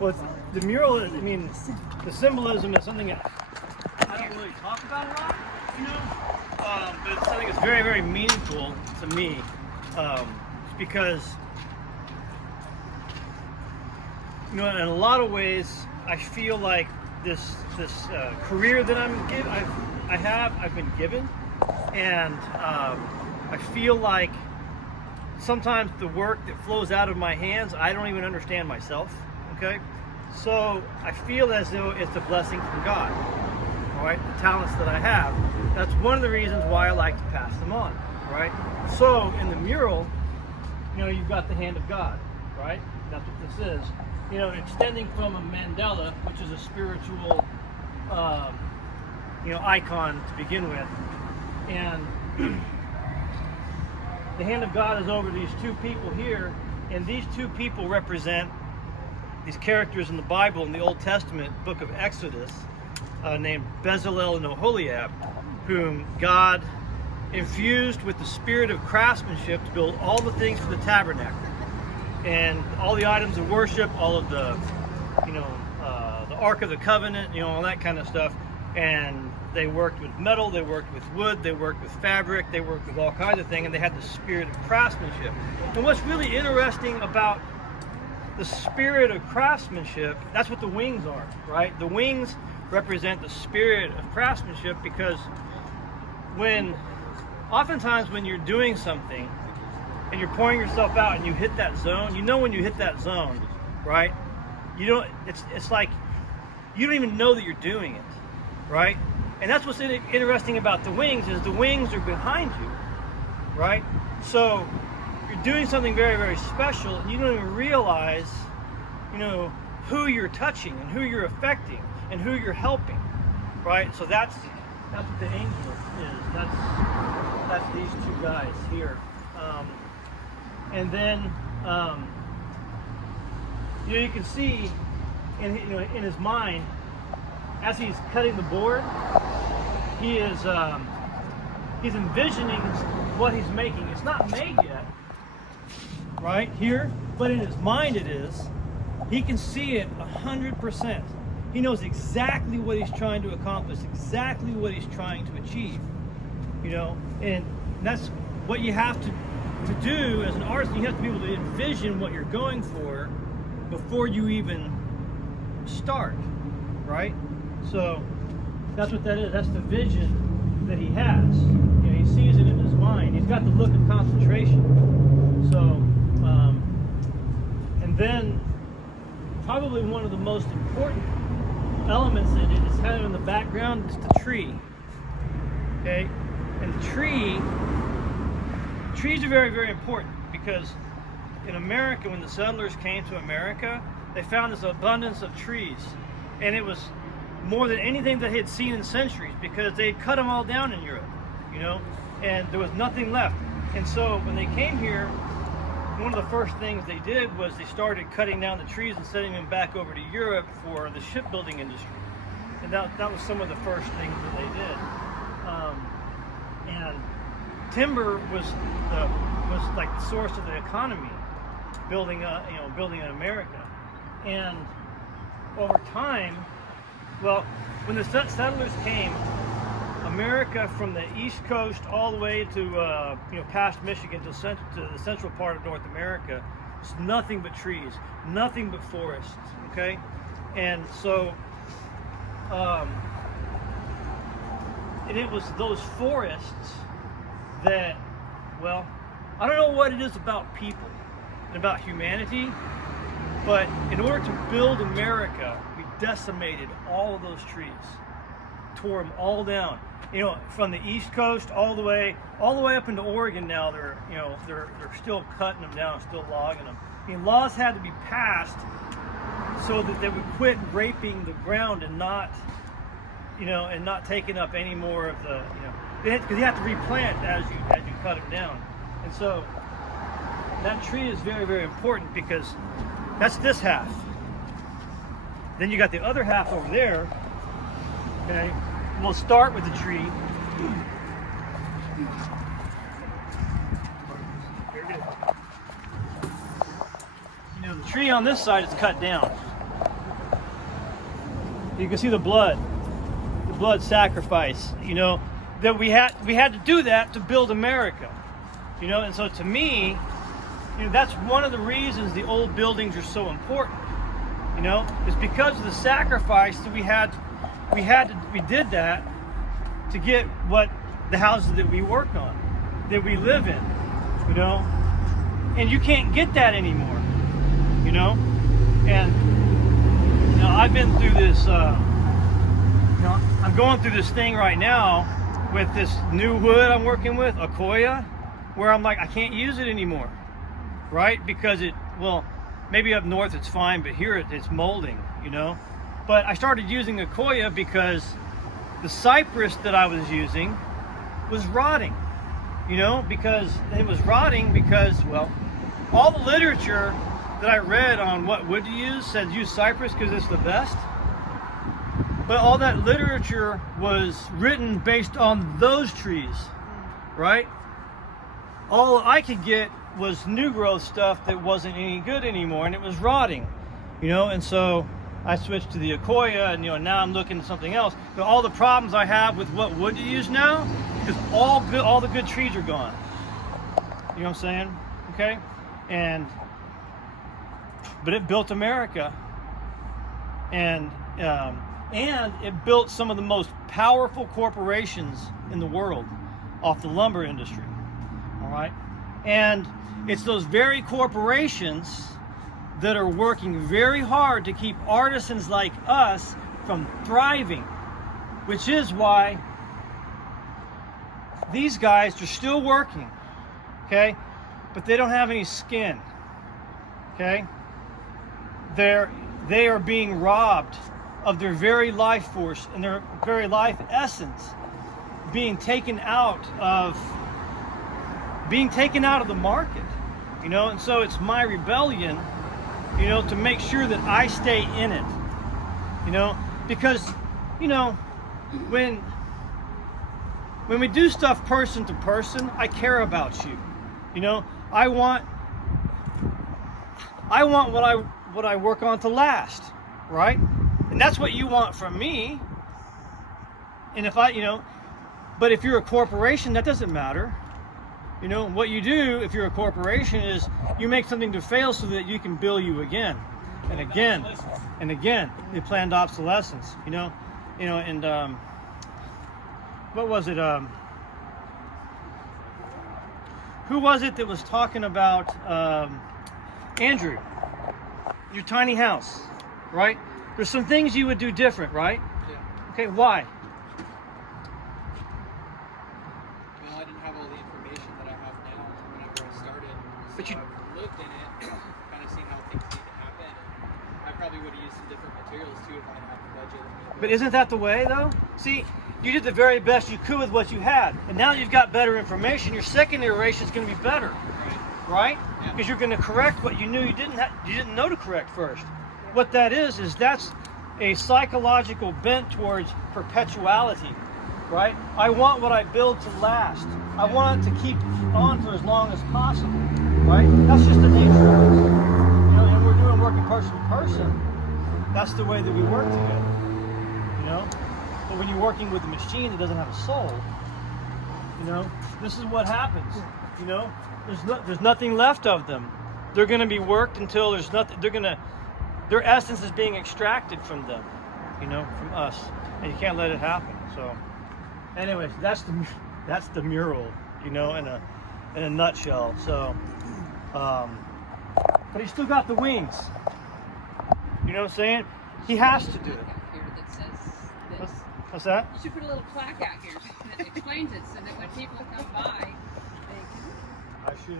Well, the mural, I mean, the symbolism is something that I don't really talk about a lot, you know, but it's something that's very, very meaningful to me, because, you know, in a lot of ways, I feel like this career that I've been given, and I feel like sometimes the work that flows out of my hands, I don't even understand myself. Okay, so I feel as though it's a blessing from God. All right, the talents that I have. That's one of the reasons why I like to pass them on. Right. So in the mural, you know, you've got the hand of God. Right. That's what this is. You know, extending from a mandala, which is a spiritual, you know, icon to begin with, and the hand of God is over these two people here, and these two people represent these characters in the Bible, in the Old Testament book of Exodus, named Bezalel and Oholiab, whom God infused with the spirit of craftsmanship to build all the things for the tabernacle, and all the items of worship, all of the, you know, the Ark of the Covenant, you know, all that kind of stuff. And they worked with metal, they worked with wood, they worked with fabric, they worked with all kinds of things, and they had the spirit of craftsmanship. And what's really interesting about the spirit of craftsmanship, that's what the wings are, right? The wings represent the spirit of craftsmanship, because oftentimes when you're doing something and you're pouring yourself out and you hit that zone, you know, when you hit that zone, right? It's like you don't even know that you're doing it, right? And that's what's interesting about the wings, is the wings are behind you, right? So you're doing something very, very special, and you don't even realize, you know, who you're touching and who you're affecting and who you're helping, right? So that's what the angel is. That's these two guys here, and then you know, you can see in his mind, as he's cutting the board, he's envisioning what he's making. It's not made yet, right here, but in his mind it is. He can see it 100%. He knows exactly what he's trying to accomplish, exactly what he's trying to achieve, you know. And that's what you have to do as an artist. You have to be able to envision what you're going for before you even start, right? So that's what that is. That's the vision that he has. You know, he sees it in his mind. He's got the look of concentration. So, and then probably one of the most important elements in it is kind of in the background, is the tree. Okay, and the trees are very, very important, because in America, when the settlers came to America, they found this abundance of trees, and it was more than anything that they had seen in centuries, because they had cut them all down in Europe, you know, and there was nothing left. And so when they came here, one of the first things they did was they started cutting down the trees and sending them back over to Europe for the shipbuilding industry. And that was some of the first things that they did. And timber was like the source of the economy, building in America. And over time, well, when the settlers came, America, from the East Coast all the way to you know, past Michigan to the central part of North America, it's nothing but trees, nothing but forests. Okay, and so and it was those forests that, well, I don't know what it is about people and about humanity, but in order to build America, we decimated all of those trees, tore them all down. You know, from the East Coast all the way up into Oregon. Now they're still cutting them down, still logging them. I mean, laws had to be passed so that they would quit raping the ground and not, you know, and not taking up any more of the, you know, because you have to replant as you cut them down. And so that tree is very, very important, because that's this half. Then you got the other half over there. Okay, we'll start with the tree. You know, the tree on this side is cut down. You can see the blood sacrifice, you know, that we had to do that to build America, you know. And so to me, you know, that's one of the reasons the old buildings are so important, you know, is because of the sacrifice that we did that to get what the houses that we work on, that we live in, you know. And you can't get that anymore, you know. And you know, I've been through this, you know, I'm going through this thing right now with this new wood I'm working with, Akoya, where I'm like, I can't use it anymore, right? Because well, maybe up north it's fine, but here it's molding, you know. But I started using Akoya because the cypress that I was using was rotting, you know, because it was rotting because, well, all the literature that I read on what wood to use said use cypress because it's the best. But all that literature was written based on those trees, right? All I could get was new growth stuff that wasn't any good anymore, and it was rotting, you know. And so I switched to the Akoya, and you know, now I'm looking at something else. But all the problems I have with what wood to use now, because all the good trees are gone. You know what I'm saying? Okay, but it built America, and it built some of the most powerful corporations in the world off the lumber industry. All right, and it's those very corporations that are working very hard to keep artisans like us from thriving, which is why these guys are still working, okay, but they don't have any skin, okay. They are being robbed of their very life force and their very life essence, being taken out of the market, you know. And so it's my rebellion, you know, to make sure that I stay in it, you know, because, you know, when we do stuff person to person, I care about you, you know. I want what I work on to last, right? And that's what you want from me. And if you know, but if you're a corporation, that doesn't matter. You know, what you do if you're a corporation is you make something to fail so that you can bill you again and again and again. The planned obsolescence, you know, and what was it? Who was it that was talking about Andrew? Your tiny house, right? There's some things you would do different, right? Yeah. Okay, why? Well, I didn't have all the information that I have now whenever I started. So But you I've lived in it, kind of seen how things need to happen. And I probably would have used some different materials too if I had the budget. But isn't that the way though? See, you did the very best you could with what you had, and now you've got better information. Your second iteration is going to be better, right? Because you're going to correct what you knew you didn't know to correct first. What that is that's a psychological bent towards perpetuality, right? I want what I build to last. I want it to keep on for as long as possible, right? That's just the nature of it. You know, and we're doing working person to person. That's the way that we work together, you know? But when you're working with a machine that doesn't have a soul, you know, this is what happens, you know? There's nothing left of them. They're going to be worked until there's nothing. Their essence is being extracted from them, you know, from us, and you can't let it happen. So, anyways, that's the mural, you know, in a nutshell. So, but he's still got the wings. You know what I'm saying? He has to do it. Here that says this. What's that? You should put a little plaque out here that explains it so that when people come by, they can. I should.